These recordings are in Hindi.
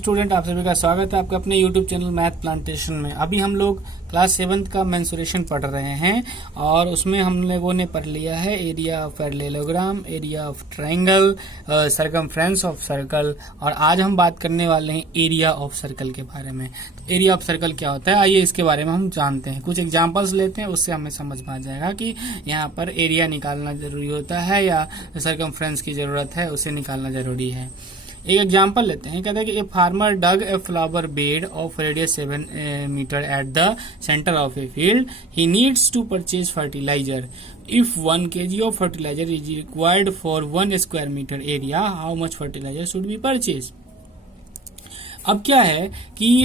स्टूडेंट, आप सभी का स्वागत है आपके अपने यूट्यूब चैनल मैथ प्लांटेशन में। अभी हम लोग क्लास 7 का मेंसुरेशन पढ़ रहे हैं और उसमें हम लोगों ने पढ़ लिया है area of parallelogram, area of triangle, circumference of circle. और आज हम बात करने वाले हैं एरिया ऑफ सर्कल के बारे में। तो एरिया ऑफ सर्कल क्या होता है, आइए इसके बारे में हम जानते हैं। कुछ एग्जाम्पल्स लेते हैं, उससे हमें समझ में आ जाएगा कि यहाँ पर एरिया निकालना जरूरी होता है या सरकमफ्रेंस की जरूरत है, उसे निकालना जरूरी है। एक एग्जांपल लेते हैं। कहते हैं कि a farmer dug a flower bed of radius 7 metre at the centre of a field. He needs to purchase fertilizer. If 1 kg of fertilizer is required for 1 square metre area, how much fertilizer should be purchase. अब क्या है कि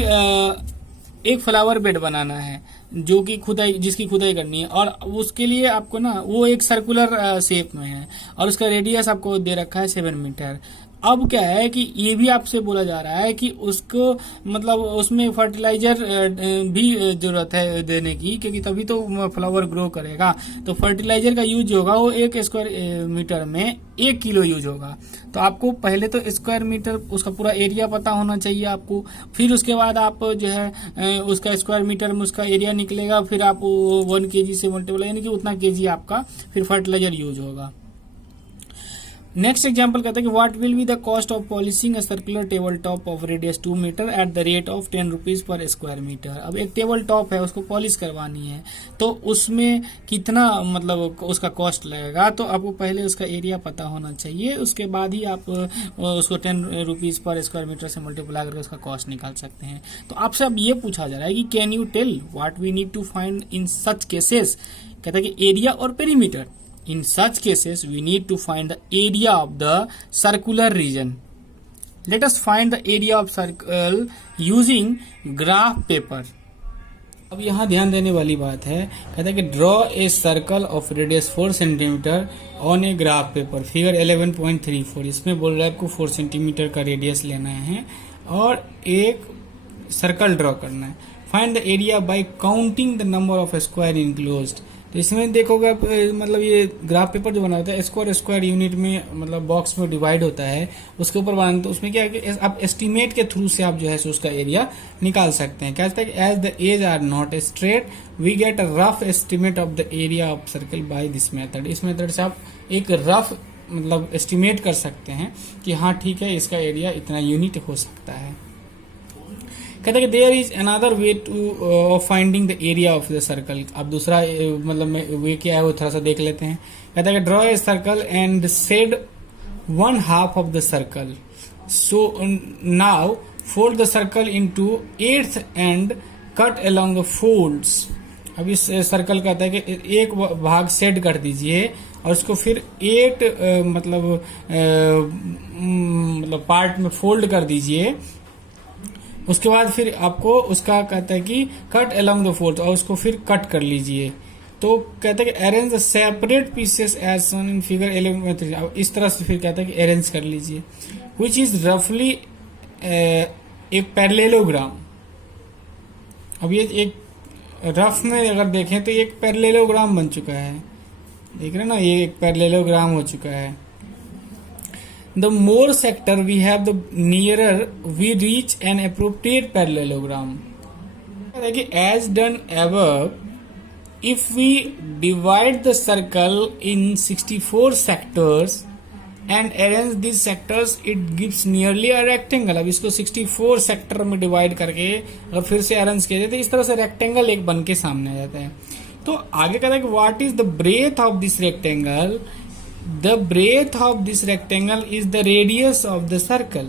एक फ्लावर बेड बनाना है जो कि जिसकी खुदाई करनी है और उसके लिए आपको ना वो एक सर्कुलर शेप में है और उसका रेडियस आपको दे रखा है 7 मीटर। अब क्या है कि ये भी आपसे बोला जा रहा है कि उसको मतलब उसमें फर्टिलाइजर भी जरूरत है देने की, क्योंकि तभी तो फ्लावर ग्रो करेगा। तो फर्टिलाइजर का यूज होगा वो 1 स्क्वायर मीटर में 1 किलो यूज होगा। तो आपको पहले तो स्क्वायर मीटर उसका पूरा एरिया पता होना चाहिए आपको, फिर उसके बाद आप जो है उसका स्क्वायर मीटर में उसका एरिया निकलेगा, फिर आप 1 kg से मल्टीप्लाई यानी कि उतना केजी आपका फिर फर्टिलाइजर यूज होगा। नेक्स्ट एग्जांपल कहता है कि what will be the cost of polishing a circular table top of radius 2 metre at the rate of 10 rupees per square metre. अब एक टेबल टॉप है, उसको पॉलिश करवानी है, तो उसमें कितना मतलब उसका कॉस्ट लगेगा। तो आपको पहले उसका एरिया पता होना चाहिए, उसके बाद ही आप उसको 10 रुपीज पर स्क्वायर मीटर से मल्टीप्लाई करके उसका कॉस्ट निकाल सकते हैं। तो आपसे अब ये पूछा जा रहा है कि can you tell what we need to find in such cases. कहता है कि एरिया और perimeter. In such cases, we need to find the area of the circular region. Let us find the area of circle using graph paper. अब यहाँ ध्यान देने वाली बात है, कहता है कि draw a circle of radius 4 centimetre on a graph paper. Figure 11.34 इसमें बोल रहा है आपको 4 सेंटीमीटर का रेडियस लेना है और एक सर्कल ड्रॉ करना है। Find the area bye counting the number of square enclosed. तो इसमें देखोगे मतलब ये ग्राफ पेपर जो बना होता है स्क्वायर यूनिट में मतलब बॉक्स में डिवाइड होता है, उसके ऊपर बनाते तो उसमें क्या है कि आप एस्टिमेट के थ्रू से आप जो है उसका एरिया निकाल सकते हैं। कहता है कि as the edge are not straight we get a rough estimate of the area of circle by this method. इस मेथड से आप एक रफ मतलब एस्टिमेट कर सकते हैं कि हाँ ठीक है इसका एरिया इतना यूनिट हो सकता है। कहता है कि there is another way to finding the area of the circle. अब दूसरा मतलब वे क्या है वो थोड़ा सा देख लेते हैं। कहता है कि draw a circle and shade 1/2 of the circle. So now fold the circle into 8th and cut along the folds. अब इस सर्कल कहता है कि एक भाग शेड कर दीजिए और उसको फिर 8 मतलब पार्ट में फोल्ड कर दीजिए। उसके बाद फिर आपको उसका कहता है कि कट अलोंग द फोल्ड और उसको फिर कट कर लीजिए। तो कहता है कि arrange the separate pieces as shown in figure 11.3। अब इस तरह से फिर कहता है कि अरेंज कर लीजिए, व्हिच इज रफली एक पैरेललोग्राम। अब ये एक रफ में अगर देखें तो एक पैरेललोग्राम बन चुका है, देख रहे हैं ना, ये एक पैरेललोग्राम हो चुका है। The more sector we have, the nearer we reach an appropriate parallelogram. As done above, if we divide the circle in 64 sectors and arrange these sectors, it gives nearly a rectangle. अब इसको 64 सेक्टर में डिवाइड करके अगर फिर से अरेंज किया जाए तो इस तरह से रेक्टेंगल एक बन के सामने आ जाता है। तो आगे कहता है कि what is the breadth of this rectangle. The breadth of this rectangle is the radius of the circle.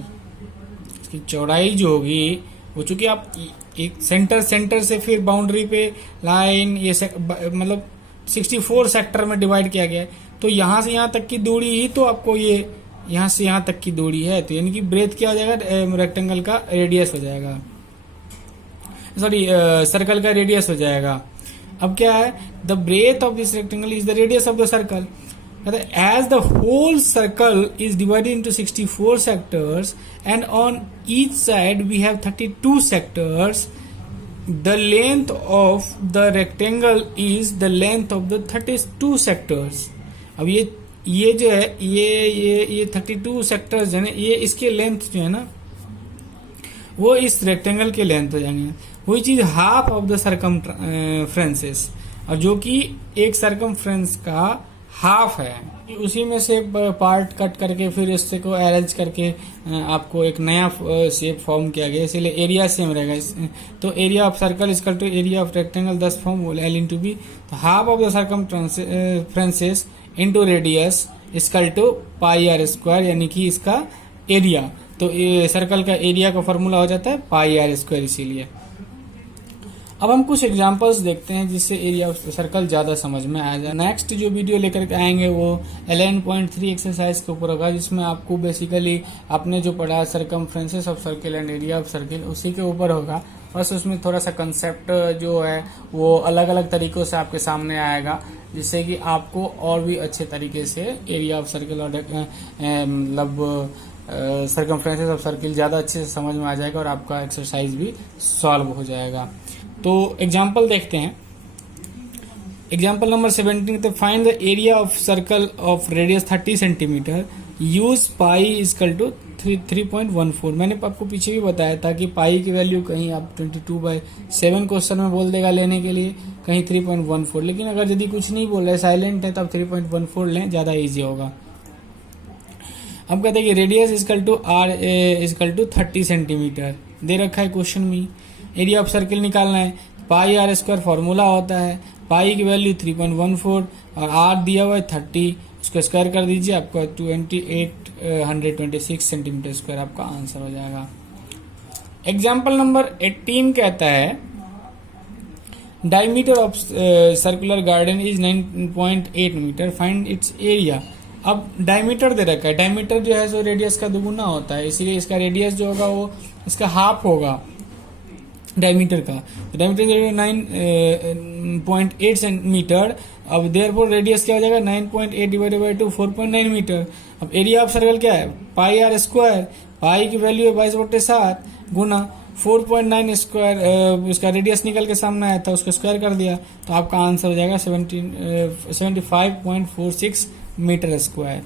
इसकी चौड़ाई जो होगी वो चूंकि आप एक सेंटर से फिर बाउंड्री पे लाइन ये मतलब 64 सेक्टर में डिवाइड किया गया है, तो यहाँ से यहाँ तक की दूरी ही तो आपको ये यहाँ से यहाँ तक की दूरी है, तो यानी कि ब्रेथ क्या हो जाएगा, रेक्टेंगल का रेडियस हो जाएगा, सॉरी सर्कल का रेडियस हो जाएगा। अब क्या है, the breadth of this rectangle is the radius of the circle. As the whole circle is divided into 64 sectors and on each side we have 32 sectors, the length of the rectangle is the length of the 32 sectors. अब ये जो है ये 32 सेक्टर्स जो है ये इसके लेंथ जो है ना वो इस रेक्टेंगल के लेंथ हो जाएंगे, वही चीज हाफ ऑफ द सरकमफ्रेंसेस, और जो कि एक सरकमफ्रेंस का हाफ है, उसी में से पार्ट कट करके फिर इससे को अरेंज करके आपको एक नया शेप फॉर्म किया गया, इसीलिए एरिया सेम रहेगा। तो area of circle equal to area of rectangle, 10 form l into b. तो half of the circumferences into radius equal to pi r square, यानी कि इसका एरिया। तो सर्कल का एरिया का फॉर्मूला हो जाता है पाई आर स्क्वायर, इसीलिए। अब हम कुछ एग्जांपल्स देखते हैं जिससे एरिया ऑफ सर्कल ज्यादा समझ में आ जाए। नेक्स्ट जो वीडियो लेकर के आएंगे वो 11.3 एक्सरसाइज के ऊपर होगा, जिसमें आपको बेसिकली आपने जो पढ़ा circumferences of circle and area of circle, उसी के ऊपर होगा। बस उसमें थोड़ा सा कंसेप्ट जो है वो अलग अलग तरीकों से आपके सामने आएगा, जिससे कि आपको और भी अच्छे तरीके से एरिया ऑफ सर्किल और मतलब सरकमफ्रेंसेस ऑफ सर्किल ज्यादा अच्छे से समझ में आ जाएगा और आपका एक्सरसाइज भी सॉल्व हो जाएगा। तो एग्जाम्पल देखते हैं। एग्जाम्पल नंबर 17, तो find the area of circle of radius 30 centimetre, use pi equal to 3.14। मैंने आपको पीछे भी बताया था कि पाई की वैल्यू कहीं आप 22/7 क्वेश्चन में बोल देगा लेने के लिए, कहीं 3.14, लेकिन अगर यदि कुछ नहीं बोल रहा है, साइलेंट है, तो आप 3.14 लें, ज्यादा इजी होगा। अब कहते हैं कि radius equal to r equal to 30 centimetre दे रखा है क्वेश्चन में। एरिया ऑफ सर्किल निकालना है, पाई आर स्क्वायर फॉर्मूला होता है, पाई की वैल्यू 3.14 और आर दिया हुआ है 30, उसको स्क्वायर कर दीजिए, आपका 2826 सेंटीमीटर स्क्वायर आपका आंसर हो जाएगा। एग्जाम्पल नंबर 18 कहता है diameter of circular garden is 9.8 metre, find its area. अब डायमीटर दे रखा है, डायमीटर जो है सो रेडियस का दुगुना होता है, इसीलिए इसका रेडियस जो होगा वो इसका हाफ होगा डायमीटर का। तो डायमीटर 9.8 सेंटीमीटर। अब देयरफॉर रेडियस क्या हो जाएगा, 9.8 डिवाइडेड बाई 2, 4.9 मीटर। अब एरिया ऑफ सर्कल क्या है, पाई आर स्क्वायर, पाई की वैल्यू है 22/7 गुना 4.9 स्क्वायर, उसका रेडियस निकल के सामने आया था, उसको स्क्वायर कर दिया, तो आपका आंसर हो जाएगा 75.46 मीटर स्क्वायर।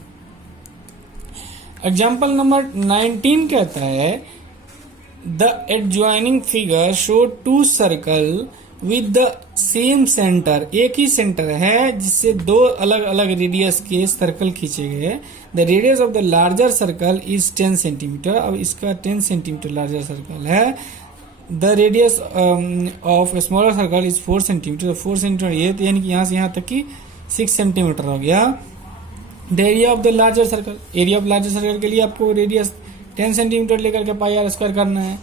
एग्जाम्पल नंबर 19 कहता है the adjoining figure show two circle with the same centre, एक ही सेंटर है जिससे दो अलग अलग रेडियस के सर्कल खींचे गए। The radius of the larger circle is 10 centimetre. अब इसका 10 सेंटीमीटर लार्जर सर्कल है। The radius of smaller circle is 4 centimetre. 4 centimetre ये तो यानी कि यहाँ से यहाँ तक की 6 सेंटीमीटर हो गया। The area of the larger circle, area of larger circle के लिए आपको रेडियस 10 सेंटीमीटर लेकर के पाई आर स्क्वायर करना है।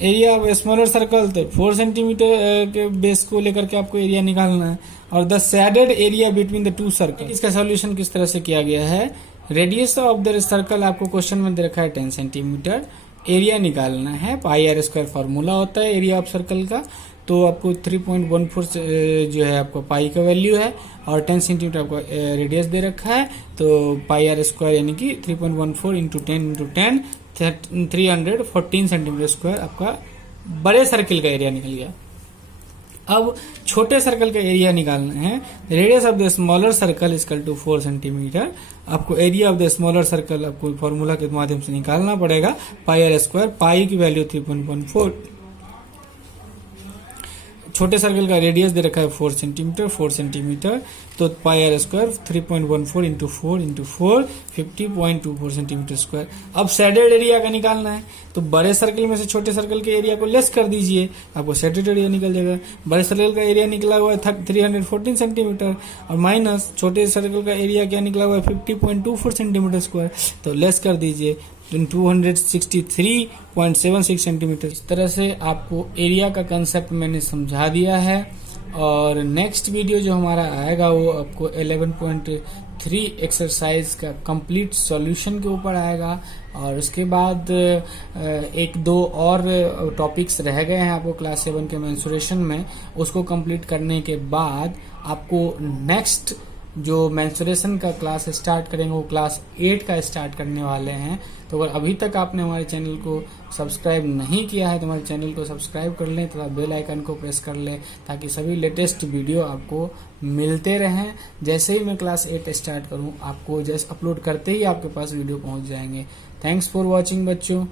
एरिया ऑफ स्मॉलर सर्कल तो 4 सेंटीमीटर के बेस को लेकर के आपको एरिया निकालना है। और the shaded area between the two circle, इसका सॉल्यूशन किस तरह से किया गया है। रेडियस ऑफ द सर्कल आपको क्वेश्चन में दे रखा है 10 सेंटीमीटर, एरिया निकालना है, पाई आर स्क्वायर फॉर्मूला होता है एरिया ऑफ सर्कल का। तो आपको 3.14 जो है आपको पाई का वैल्यू है और 10 सेंटीमीटर आपको रेडियस दे रखा है, तो पाई आर स्क्वायर यानी कि 3.14 इंटू 10 314 सेंटीमीटर स्क्वायर आपका बड़े सर्किल का एरिया निकल गया। अब छोटे सर्कल का एरिया निकालना है। Radius of the smaller circle equal to 4 centimetre. आपको area of the smaller circle आपको फॉर्मूला के माध्यम से निकालना पड़ेगा, पाई आर स्क्वायर, पाई की वैल्यू 3.14। छोटे सर्कल का रेडियस दे रखा है 4 सेंटीमीटर, तो pi r square 3.14 into 4 50.24 centimetre square. अब शेडेड एरिया का निकालना है, तो बड़े सर्कल में से छोटे सर्कल के एरिया को लेस कर दीजिए, आपको शेडेड एरिया निकल जाएगा। बड़े सर्कल का एरिया निकला हुआ है 314 सेंटीमीटर और माइनस छोटे सर्कल का एरिया क्या निकला हुआ है 50.24 सेंटीमीटर स्क्वायर, तो लेस कर दीजिए 263.76 सेंटीमीटर। इस तरह से आपको एरिया का कंसेप्ट मैंने समझा दिया है। और नेक्स्ट वीडियो जो हमारा आएगा वो आपको 11.3 एक्सरसाइज का कंप्लीट सॉल्यूशन के ऊपर आएगा। और उसके बाद एक दो और टॉपिक्स रह गए हैं आपको क्लास 7 के मेंसुरेशन में, उसको कंप्लीट करने के बाद आपको नेक्स्ट जो मेंसुरेशन का क्लास स्टार्ट करेंगे वो क्लास 8 का स्टार्ट करने वाले हैं। तो अगर अभी तक आपने हमारे चैनल को सब्सक्राइब नहीं किया है तो हमारे चैनल को सब्सक्राइब कर लें तथा बेल आइकन को प्रेस कर लें, ताकि सभी लेटेस्ट वीडियो आपको मिलते रहें। जैसे ही मैं क्लास 8 स्टार्ट करूं, आपको जैसे अपलोड करते ही आपके पास वीडियो पहुंच जाएंगे। थैंक्स फॉर वॉचिंग बच्चों।